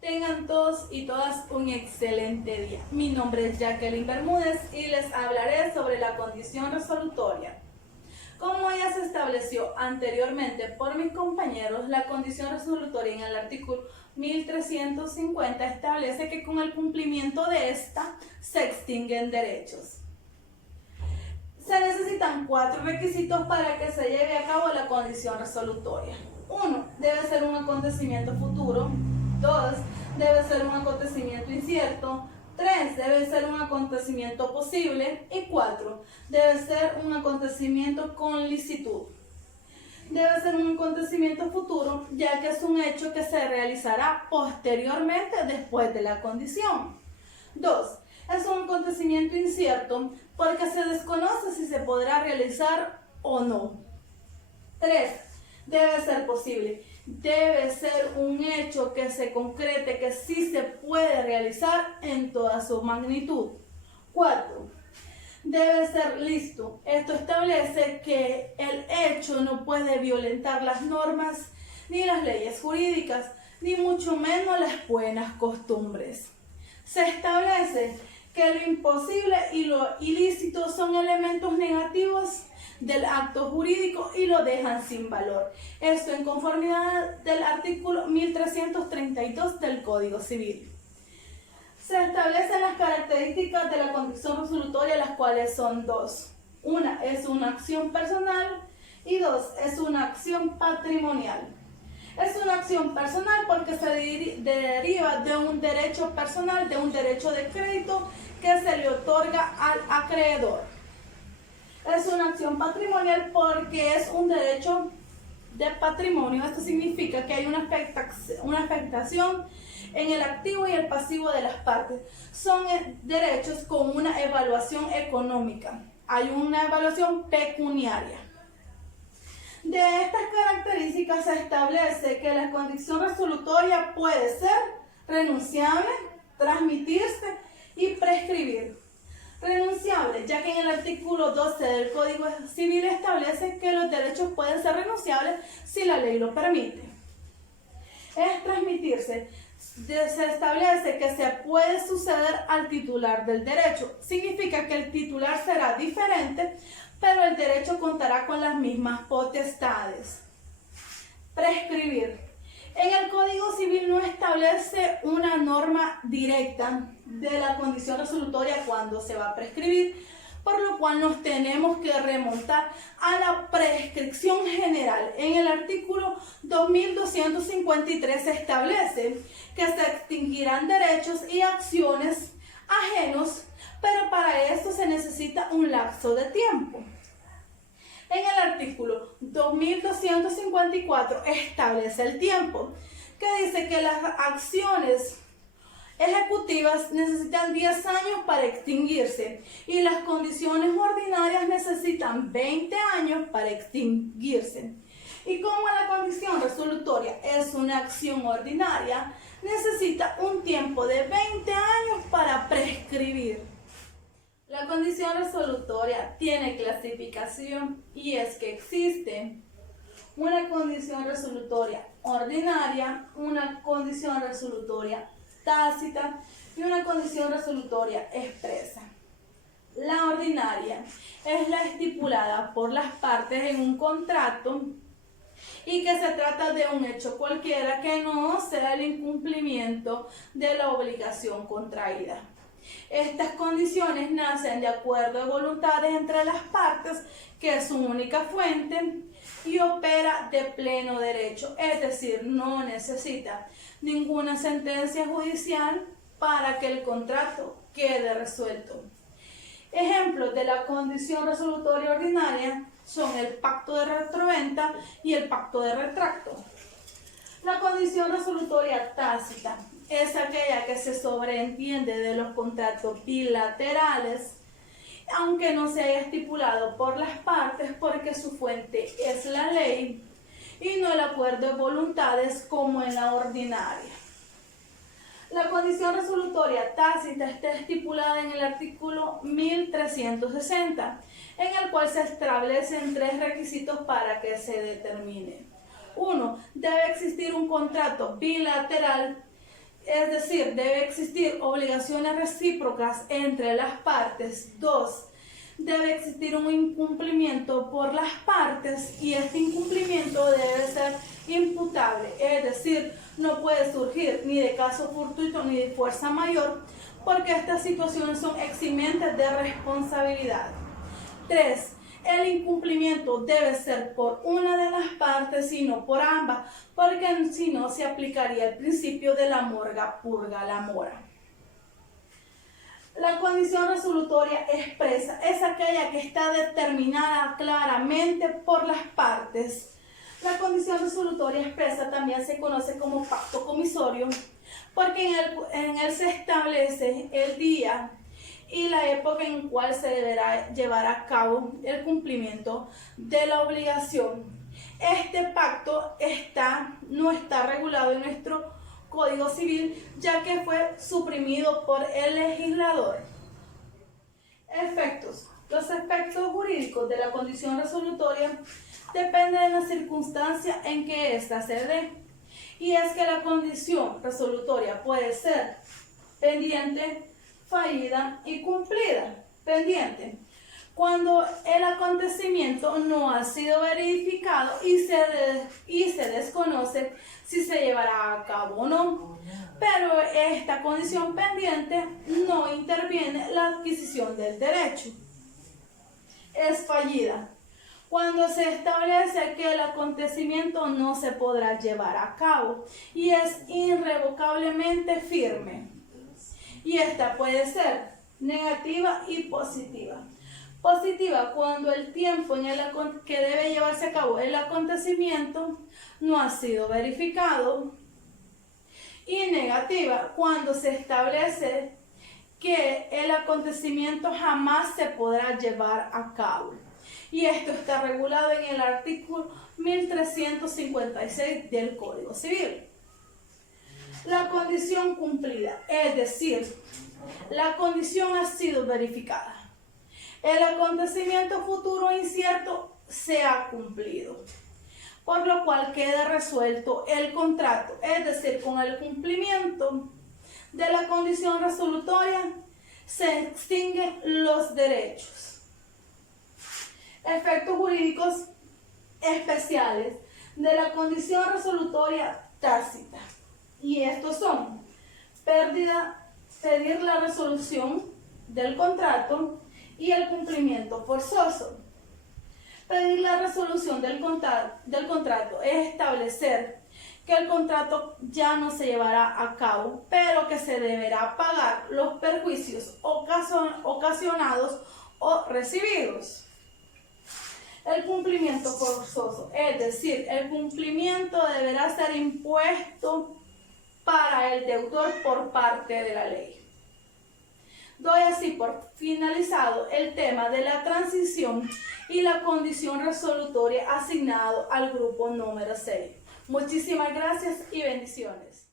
Tengan todos y todas un excelente día. Mi nombre es Jacqueline Bermúdez y les hablaré sobre la condición resolutoria. Como ya se estableció anteriormente por mis compañeros, la condición resolutoria en el artículo 1350 establece que con el cumplimiento de esta se extinguen derechos. Se necesitan 4 requisitos para que se lleve a cabo la condición resolutoria. 1. Debe ser un acontecimiento futuro. 2. Debe ser un acontecimiento incierto. 3. Debe ser un acontecimiento posible. Y 4. Debe ser un acontecimiento con licitud. Debe ser un acontecimiento futuro, ya que es un hecho que se realizará posteriormente después de la condición. 2. Es un acontecimiento incierto porque se desconoce si se podrá realizar o no. 3. Debe ser posible. Debe ser un hecho que se concrete, que sí se puede realizar en toda su magnitud. 4. Debe ser lícito. Esto establece que el hecho no puede violentar las normas ni las leyes jurídicas, ni mucho menos las buenas costumbres. Se establece que lo imposible y lo ilícito son elementos negativos del acto jurídico y lo dejan sin valor. Esto en conformidad del artículo 1332 del Código Civil. Se establecen las características de la condición resolutoria, las cuales son 2. Una es una acción personal y 2 es una acción patrimonial. Es una acción personal porque se deriva de un derecho personal, de un derecho de crédito que se le otorga al acreedor. Es una acción patrimonial porque es un derecho de patrimonio. Esto significa que hay una afectación en el activo y el pasivo de las partes. Son derechos con una evaluación económica. Hay una evaluación pecuniaria. De estas características se establece que la condición resolutoria puede ser renunciable, transmitirse y prescribir. Renunciable, ya que en el artículo 12 del Código Civil establece que los derechos pueden ser renunciables si la ley lo permite. Es transmitirse. Se establece que se puede suceder al titular del derecho. Significa que el titular será diferente, pero el derecho contará con las mismas potestades. Prescribir. En el Código Civil no establece una norma directa de la condición resolutoria cuando se va a prescribir, por lo cual nos tenemos que remontar a la prescripción general. En el artículo 2253 se establece que se extinguirán derechos y acciones ajenos, pero para esto se necesita un lapso de tiempo. En el artículo 2254 establece el tiempo, que dice que las acciones ejecutivas necesitan 10 años para extinguirse y las condiciones ordinarias necesitan 20 años para extinguirse. Y como la condición resolutoria es una acción ordinaria, necesita un tiempo de 20 años para prescribir. La condición resolutoria tiene clasificación y es que existe una condición resolutoria ordinaria, una condición resolutoria tácita y una condición resolutoria expresa. La ordinaria es la estipulada por las partes en un contrato y que se trata de un hecho cualquiera que no sea el incumplimiento de la obligación contraída. Estas condiciones nacen de acuerdo a voluntades entre las partes, que es su única fuente, y opera de pleno derecho, es decir, no necesita ninguna sentencia judicial para que el contrato quede resuelto. Ejemplos de la condición resolutoria ordinaria son el pacto de retroventa y el pacto de retracto. La condición resolutoria tácita es aquella que se sobreentiende de los contratos bilaterales, aunque no se haya estipulado por las partes, porque su fuente es la ley y no el acuerdo de voluntades como en la ordinaria. La condición resolutoria tácita está estipulada en el artículo 1360, en el cual se establecen 3 requisitos para que se determine. 1. Debe existir un contrato bilateral Es decir, debe existir obligaciones recíprocas entre las partes. 2. Debe existir un incumplimiento por las partes y este incumplimiento debe ser imputable, es decir, no puede surgir ni de caso fortuito ni de fuerza mayor, porque estas situaciones son eximentes de responsabilidad. 3. El incumplimiento debe ser por una de las partes y no por ambas, porque si no se aplicaría el principio de la morga purga la mora. La condición resolutoria expresa es aquella que está determinada claramente por las partes. La condición resolutoria expresa también se conoce como pacto comisorio, porque en él se establece el día y la época en cual se deberá llevar a cabo el cumplimiento de la obligación. Este pacto no está regulado en nuestro Código Civil, ya que fue suprimido por el legislador. Efectos. Los efectos jurídicos de la condición resolutoria dependen de la circunstancia en que ésta se dé. Y es que la condición resolutoria puede ser pendiente, fallida y cumplida. Pendiente, cuando el acontecimiento no ha sido verificado y se desconoce si se llevará a cabo o no, pero esta condición pendiente no interviene la adquisición del derecho. Es fallida, cuando se establece que el acontecimiento no se podrá llevar a cabo y es irrevocablemente firme. Y esta puede ser negativa y positiva. Positiva, cuando el tiempo en el que debe llevarse a cabo el acontecimiento no ha sido verificado. Y negativa, cuando se establece que el acontecimiento jamás se podrá llevar a cabo. Y esto está regulado en el artículo 1356 del Código Civil. La condición cumplida, es decir, la condición ha sido verificada. El acontecimiento futuro incierto se ha cumplido, por lo cual queda resuelto el contrato, es decir, con el cumplimiento de la condición resolutoria se extinguen los derechos. Efectos jurídicos especiales de la condición resolutoria tácita. Y estos son: pedir la resolución del contrato y el cumplimiento forzoso. Pedir la resolución del contrato es establecer que el contrato ya no se llevará a cabo, pero que se deberá pagar los perjuicios ocasionados o recibidos. El cumplimiento forzoso, es decir, el cumplimiento deberá ser impuesto para el deudor por parte de la ley. Doy así por finalizado el tema de la transición y la condición resolutoria asignado al grupo número 6. Muchísimas gracias y bendiciones.